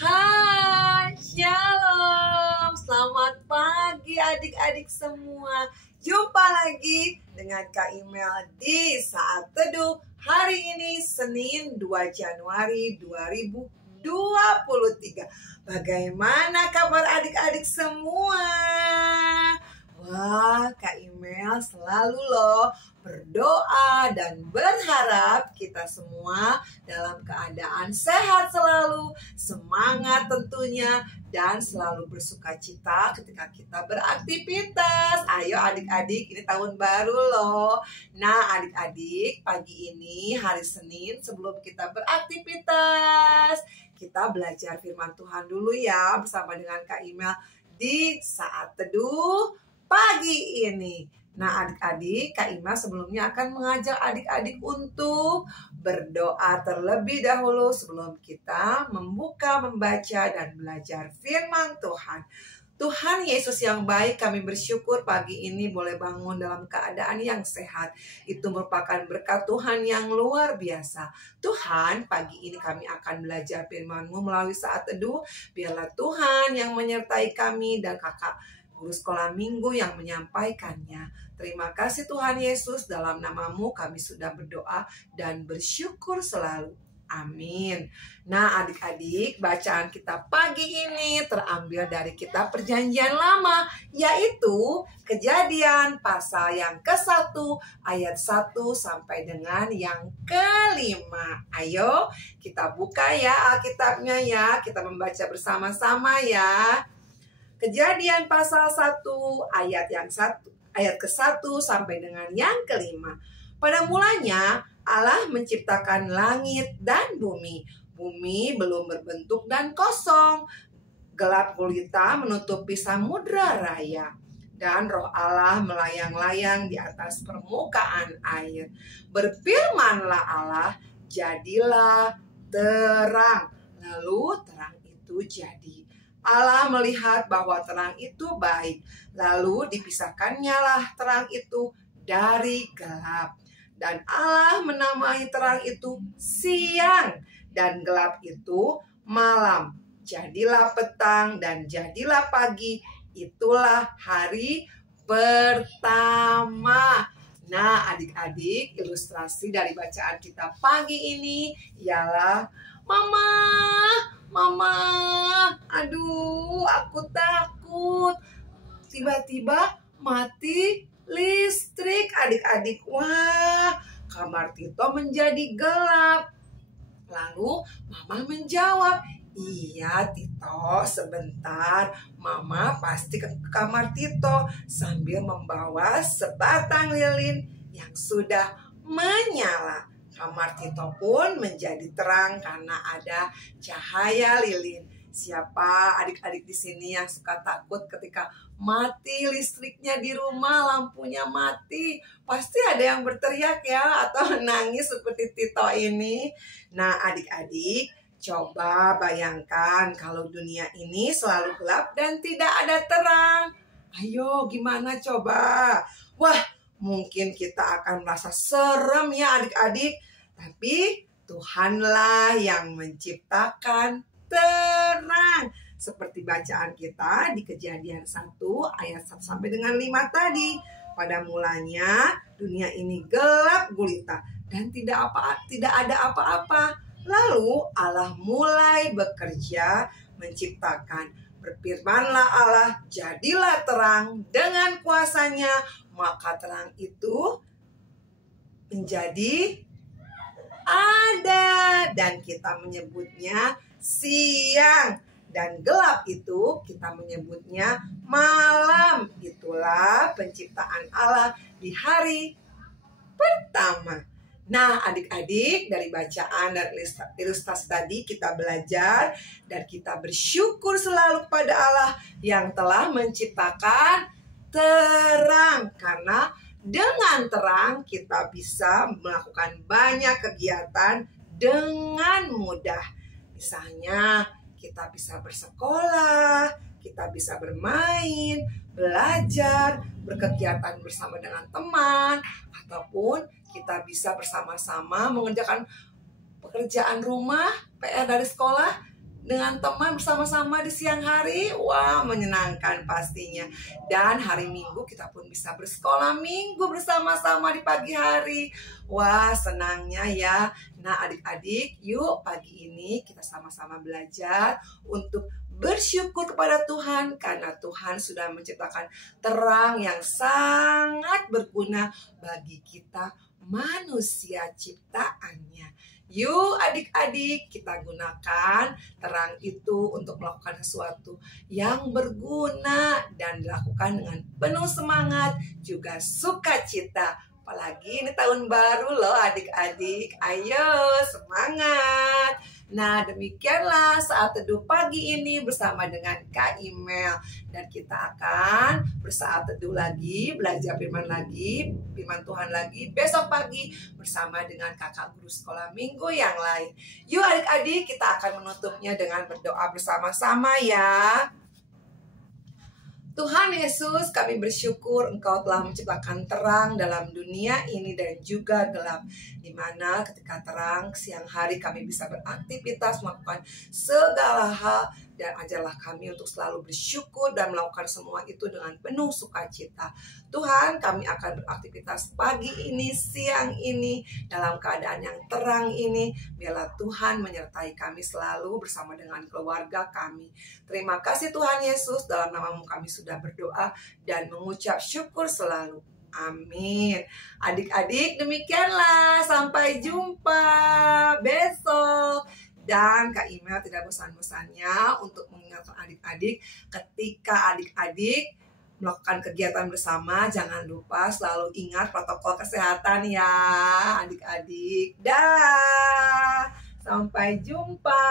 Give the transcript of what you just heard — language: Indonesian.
Hai, shalom, selamat pagi adik-adik semua. Jumpa lagi dengan Kak Imel di Saat Teduh hari ini Senin 2 Januari 2023. Bagaimana kabar adik-adik semua? Wah, Kak Imel selalu loh berdoa dan berharap kita semua dalam keadaan sehat selalu, semangat tentunya, dan selalu bersuka cita ketika kita beraktivitas. Ayo adik-adik, ini tahun baru loh. Nah adik-adik, pagi ini hari Senin sebelum kita beraktivitas, kita belajar firman Tuhan dulu ya bersama dengan Kak Imel di Saat Teduh pagi ini. Nah adik-adik, Kak Ima sebelumnya akan mengajak adik-adik untuk berdoa terlebih dahulu sebelum kita membaca dan belajar firman Tuhan. Tuhan Yesus yang baik, kami bersyukur pagi ini boleh bangun dalam keadaan yang sehat. Itu merupakan berkat Tuhan yang luar biasa. Tuhan, pagi ini kami akan belajar firman-Mu melalui Saat Teduh. Biarlah Tuhan yang menyertai kami dan kakak guru sekolah minggu yang menyampaikannya. Terima kasih Tuhan Yesus, dalam nama-Mu kami sudah berdoa dan bersyukur selalu. Amin. Nah adik-adik, bacaan kita pagi ini terambil dari kitab Perjanjian Lama, yaitu Kejadian pasal yang ke-1 ayat 1 sampai dengan yang ke-5. Ayo kita buka ya Alkitabnya ya, kita membaca bersama-sama ya. Kejadian pasal 1 ayat ke-1 sampai dengan yang ke-5. Pada mulanya Allah menciptakan langit dan bumi. Bumi belum berbentuk dan kosong. Gelap gulita menutupi samudra raya. Dan roh Allah melayang-layang di atas permukaan air. Berfirmanlah Allah, jadilah terang. Lalu terang itu jadi. Allah melihat bahwa terang itu baik, lalu dipisahkannya lah terang itu dari gelap. Dan Allah menamai terang itu siang, dan gelap itu malam. Jadilah petang dan jadilah pagi, itulah hari pertama. Nah adik-adik, ilustrasi dari bacaan kita pagi ini ialah Mama, aduh aku takut. Tiba-tiba mati listrik adik-adik. Wah, kamar Tito menjadi gelap. Lalu Mama menjawab, iya Tito, sebentar. Mama pasti ke kamar Tito sambil membawa sebatang lilin yang sudah menyala. Kamar Tito pun menjadi terang karena ada cahaya lilin. Siapa adik-adik di sini yang suka takut ketika mati listriknya di rumah, lampunya mati? Pasti ada yang berteriak ya, atau nangis seperti Tito ini. Nah adik-adik, coba bayangkan kalau dunia ini selalu gelap dan tidak ada terang. Ayo gimana coba? Wah, mungkin kita akan merasa serem ya adik-adik. Tapi Tuhanlah yang menciptakan terang. Seperti bacaan kita di Kejadian 1 ayat 1 sampai dengan 5 tadi. Pada mulanya dunia ini gelap gulita dan tidak ada apa-apa. Lalu Allah mulai bekerja menciptakan. Berfirmanlah Allah, jadilah terang dengan kuasanya. Maka terang itu menjadi ada, dan kita menyebutnya siang, dan gelap itu kita menyebutnya malam. Itulah penciptaan Allah di hari pertama. Nah adik-adik, dari bacaan dan ilustrasi tadi kita belajar dan kita bersyukur selalu kepada Allah yang telah menciptakan terang, karena dengan terang kita bisa melakukan banyak kegiatan dengan mudah. Misalnya kita bisa bersekolah, kita bisa bermain, belajar, berkegiatan bersama dengan teman, ataupun kita bisa bersama-sama mengerjakan pekerjaan rumah, PR dari sekolah dengan teman bersama-sama di siang hari. Wah, menyenangkan pastinya. Dan hari Minggu kita pun bisa bersekolah minggu bersama-sama di pagi hari. Wah, senangnya ya. Nah, adik-adik, yuk pagi ini kita sama-sama belajar untuk bersyukur kepada Tuhan karena Tuhan sudah menciptakan terang yang sangat berguna bagi kita manusia ciptaannya. Yuk adik-adik, kita gunakan terang itu untuk melakukan sesuatu yang berguna dan dilakukan dengan penuh semangat juga sukacita. Apalagi ini tahun baru loh adik-adik. Ayo semangat. Nah, demikianlah saat teduh pagi ini bersama dengan Kak Imel. Dan kita akan bersaat teduh lagi, belajar firman Tuhan lagi besok pagi bersama dengan kakak guru sekolah minggu yang lain. Yuk adik-adik, kita akan menutupnya dengan berdoa bersama-sama ya. Tuhan Yesus, kami bersyukur Engkau telah menciptakan terang dalam dunia ini dan juga gelap, di mana ketika terang siang hari kami bisa beraktivitas, melakukan segala hal, dan ajarlah kami untuk selalu bersyukur dan melakukan semua itu dengan penuh sukacita. Tuhan, kami akan beraktivitas pagi ini, siang ini, dalam keadaan yang terang ini. Biarlah Tuhan menyertai kami selalu bersama dengan keluarga kami. Terima kasih Tuhan Yesus, dalam nama-Mu kami sudah berdoa dan mengucap syukur selalu. Amin. Adik-adik, demikianlah. Sampai jumpa besok. Dan Kak Imel tidak bosan-bosannya untuk mengingatkan adik-adik ketika adik-adik melakukan kegiatan bersama, jangan lupa selalu ingat protokol kesehatan ya adik-adik. Dah, sampai jumpa.